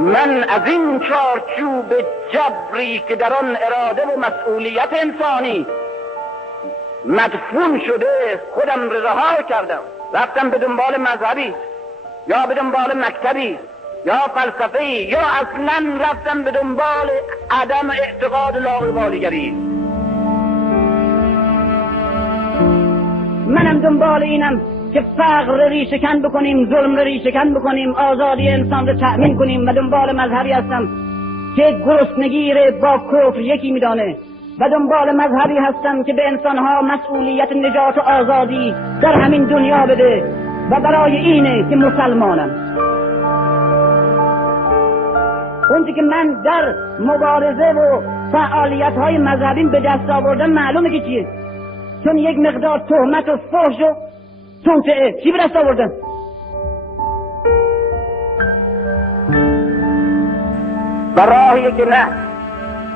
من از این چارچوب جبری که در آن اراده و مسئولیت انسانی مدفون شده خودم رها کردم، رفتم به دنبال مذهبی یا به دنبال مکتبی یا فلسفه‌ای یا اصلا رفتم به دنبال عدم اعتقاد لاابالیگری. منم دنبال اینم که فقر رو ریشه‌کن بکنیم، ظلم رو ریشه‌کن بکنیم، آزادی انسان رو تأمین کنیم و دنبال مذهبی هستم که گرسنگی رو با کفر یکی میدانه و دنبال مذهبی هستم که به انسانها مسئولیت نجات و آزادی در همین دنیا بده و برای اینه که مسلمانم. اونچه که من در مبارزه و فعالیت‌های مذهبیم به دست آوردم معلومه که چیه، چون یک مقدار تهمت و فحش و توطئه چی به دست آوردم؟ و راهی که نه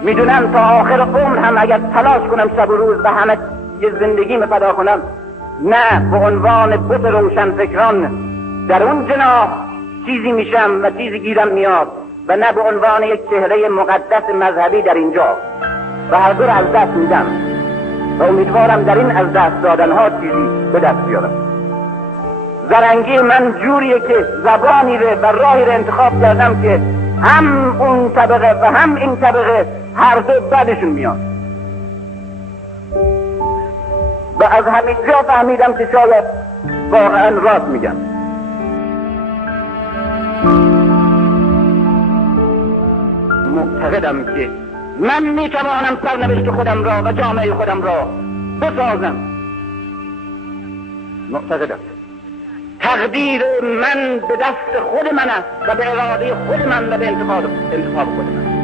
میدونم تا آخر عمر هم اگر تلاش کنم شب و روز به همه یه زندگی فدا کنم، نه به عنوان بت روشن فکران در اون جناح چیزی میشم و چیزی گیرم میاد و نه به عنوان یک چهره مقدس مذهبی در اینجا، و هر دو رو از دست میدم و امیدوارم در این از دست دادنها چیزی به دست بیارم. زرنگی من جوریه که زبانی و راهی رو انتخاب کردم که هم اون طبقه و هم این طبقه هر دو بدشون میاد و از همینجا فهمیدم که شاید واقعا راست میگم. معتقدم که من میتوانم سرنوشت خودم را و جامعه خودم را بسازم. معتقدم تقدیر من به دست خود من است و به اراده خود من و به انتخاب خود من.